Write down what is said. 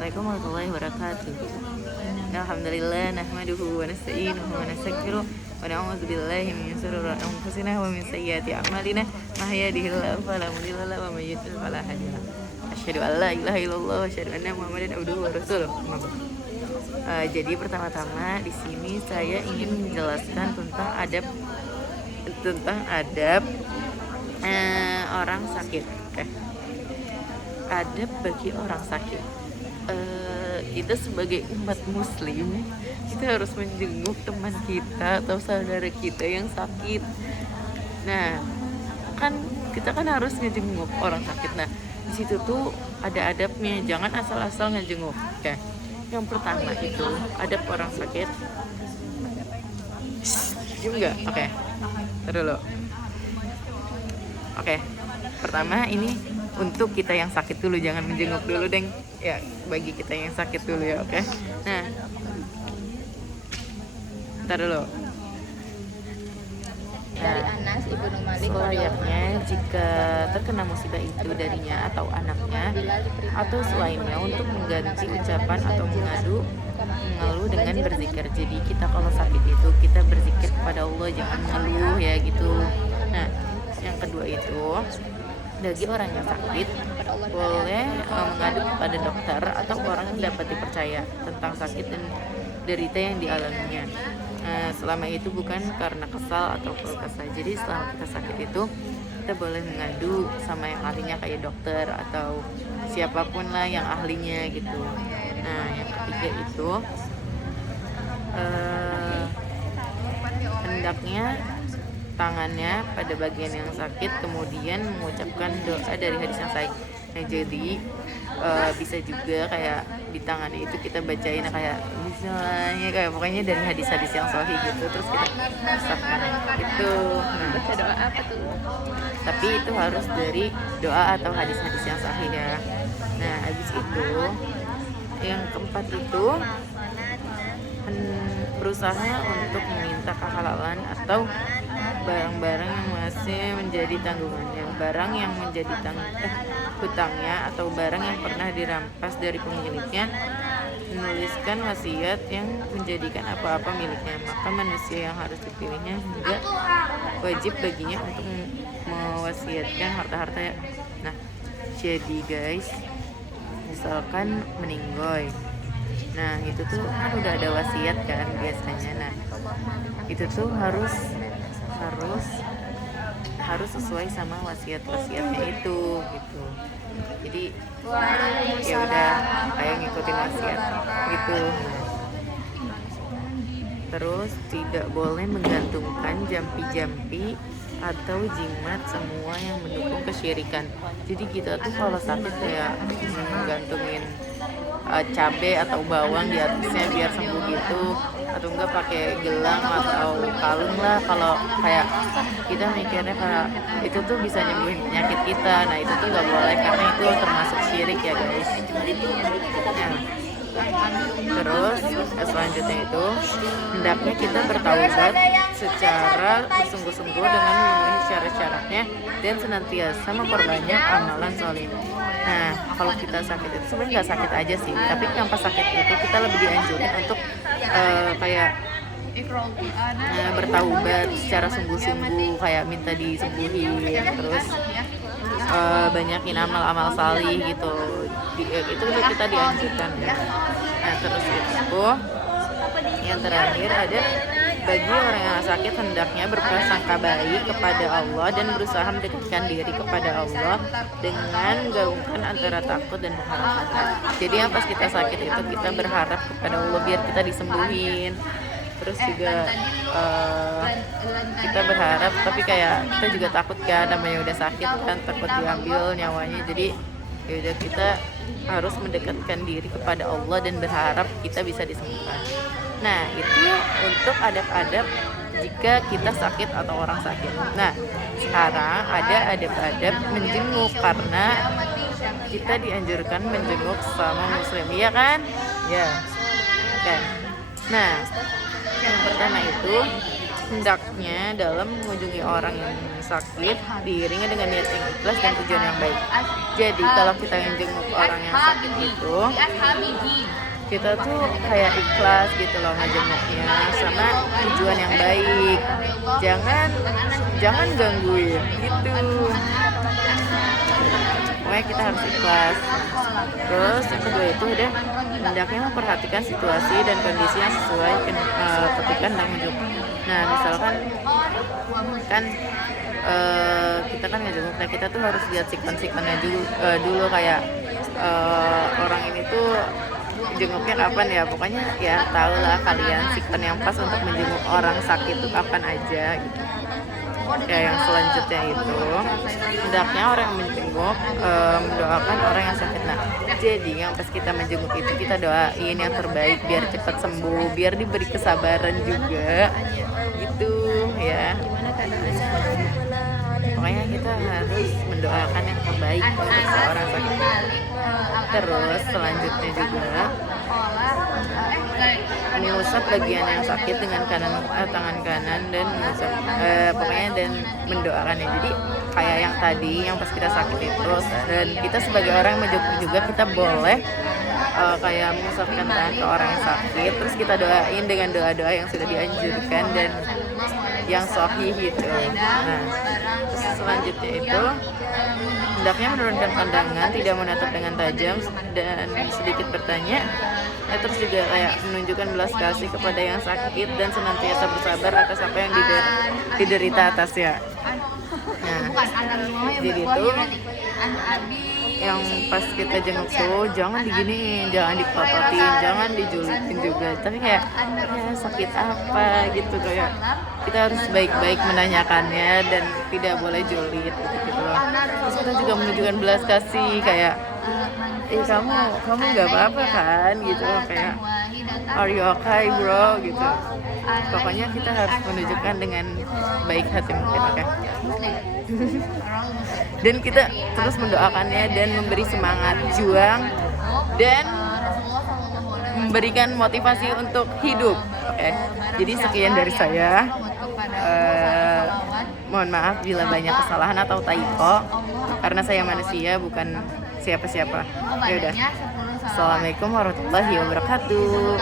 Assalamualaikum warahmatullahi wabarakatuh. Alhamdulillah nahmaduhu wa nasta'inuhu wa nastaghfiruh wa na'udzu billahi min shururi anfusina wa min sayyiati a'malina may yahdihillahu fala mudilla lahu wa may yudlil fala hadiya lahu. Asyhadu an la ilaha illallah wa asyhadu anna Muhammadan abduhu wa rasuluh. Jadi pertama-tama di sini saya ingin menjelaskan tentang adab orang sakit. Adab bagi orang sakit. Kita sebagai umat muslim, kita harus menjenguk teman kita atau saudara kita yang sakit. Nah, kita harus ngejenguk orang sakit. Nah, di situ tuh ada adabnya, jangan asal-asal ngejenguk. Oke. Yang pertama itu adab orang sakit. Diam nggak? Oke. Ntar dulu. Oke. Pertama ini untuk kita yang sakit dulu, jangan menjenguk dulu, deng. Ya, bagi kita yang sakit dulu ya, oke. Nah, ntar dulu. Dari Anas Ibnu Malik Selayaknya jika terkena musibah itu darinya atau anaknya atau selainnya untuk mengganti ucapan atau mengeluh dengan berzikir. Jadi kita kalau sakit itu kita berzikir kepada Allah, jangan mengeluh ya gitu. Nah, yang kedua itu bagi orang yang sakit boleh mengadu kepada dokter atau orang yang dapat dipercaya tentang sakit dan derita yang dialaminya. Selama itu bukan karena kesal atau keluh kesah. Jadi selama kita sakit itu kita boleh mengadu sama yang ahlinya kayak dokter atau siapapun lah yang ahlinya gitu. Nah, yang ketiga itu hendaknya tangannya pada bagian yang sakit kemudian mengucapkan doa dari hadis yang sahih. Nah, jadi bisa juga kayak di tangannya itu kita bacain kayak misalnya kayak pokoknya dari hadis-hadis yang sahih gitu, terus kita ucapkan itu. Nah, baca doa apa tuh? tapi itu harus dari doa atau hadis-hadis yang sahih ya. Nah, habis itu yang keempat itu berusaha untuk meminta kehalalan atau barang-barang yang masih menjadi tanggungannya, barang yang menjadi hutangnya atau barang yang pernah dirampas dari pemiliknya, menuliskan wasiat yang menjadikan apa-apa miliknya. Maka manusia yang harus dipilihnya juga wajib baginya untuk mewasiatkan harta-harta. Nah, jadi guys, misalkan meninggoy, nah itu tuh kan udah ada wasiat kan biasanya. Nah, itu tuh harus sesuai sama wasiatnya itu gitu. Jadi ya udah kayak ngikutin wasiat gitu. Terus tidak boleh menggantungkan jampi-jampi atau jimat semua yang mendukung kesyirikan. Jadi kita tuh kalau sakit kayak menggantungin cabai atau bawang di atasnya biar sembuh gitu, atau enggak pakai gelang atau kalung lah. Kalau kayak kita mikirnya kayak itu tuh bisa nyembuhin penyakit kita, nah itu tuh nggak boleh karena itu termasuk syirik ya guys. Nah, terus selanjutnya itu hendaknya kita bertaubat secara bersungguh-sungguh dengan memenuhi syarat-syaratnya dan senantiasa memperbanyak amalan soleh. Nah, kalau kita sakit itu sebenarnya nggak sakit aja sih, tapi yang pas sakit itu kita lebih dianjurkan untuk kayak bertaubat secara sungguh-sungguh, kayak minta disembuhin, terus banyakin amal-amal salih gitu. Itu kita dianjurkan ya. Nah, terus itu yang terakhir ada bagi orang yang sakit hendaknya berprasangka baik kepada Allah dan berusaha mendekatkan diri kepada Allah dengan gaungkan antara takut dan berharap. Jadi yang pas kita sakit itu kita berharap kepada Allah biar kita disembuhin. Terus juga kita berharap, tapi kayak kita juga takut kan, namanya udah sakit kan, takut diambil nyawanya. Jadi ya udah kita harus mendekatkan diri kepada Allah dan berharap kita bisa disembuhkan. Nah, itu untuk adab-adab jika kita sakit atau orang sakit. Nah, sekarang ada adab-adab menjenguk karena kita dianjurkan menjenguk sama muslim, iya kan? Ya. Oke. Nah, yang pertama itu hendaknya dalam mengunjungi orang yang sakit diiringi dengan niat yang ikhlas dan tujuan yang baik. Jadi kalau kita menjenguk orang yang sakit itu, kita tuh kayak ikhlas gitu loh ngejenguknya sama tujuan yang baik. Jangan gangguin gitu. Pokoknya kita harus ikhlas. Terus yang kedua itu udah hendaknya memperhatikan situasi dan kondisi yang sesuai ketika hendak menjenguk. Nah misalkan kan kita kan ngejenguk, nah kita tuh harus lihat sikon-sikonnya dulu kayak orang ini tuh jenguknya kapan ya, pokoknya ya tau lah kalian sikon yang pas untuk menjenguk orang sakit tuh kapan aja gitu. Ya yang selanjutnya itu hendaknya orang yang menjenguk mendoakan orang yang sakit. Nah jadi yang pas kita menjenguk itu kita doain yang terbaik biar cepat sembuh, biar diberi kesabaran juga gitu ya. Pokoknya kita harus mendoakan yang terbaik untuk seorang sakit. Terus selanjutnya juga mengusap bagian yang sakit dengan tangan kanan dan mengusap pokoknya dan mendoakannya. Jadi kayak yang tadi yang pas kita sakit itu, dan kita sebagai orang yang menjenguk juga kita boleh kayak mengusapkan tangan ke orang yang sakit, terus kita doain dengan doa-doa yang sudah dianjurkan dan yang sahih gitu. Nah terus selanjutnya itu hendaknya menurunkan pandangan, tidak menatap dengan tajam dan sedikit bertanya. Terus juga kayak menunjukkan belas kasih kepada yang sakit dan senantiasa bersabar atas apa yang diderita atasnya. Nah jadi itu yang pas kita jenguk tuh jangan diginiin, jangan dipototin, jangan dijulitin juga, tapi kayak ya sakit apa gitu, kayak kita harus baik-baik menanyakannya dan tidak boleh julid gitu loh. Terus kita juga menunjukkan belas kasih kayak kamu nggak apa-apa kan gitu loh, kayak are you okay bro gitu. Pokoknya kita harus menunjukkan dengan baik hati mungkin, oke? Dan kita terus mendoakannya dan memberi semangat juang dan memberikan motivasi untuk hidup, oke? Jadi sekian dari saya. Mohon maaf bila banyak kesalahan atau typo karena saya manusia bukan siapa-siapa. Ya udah. Assalamualaikum warahmatullahi wabarakatuh.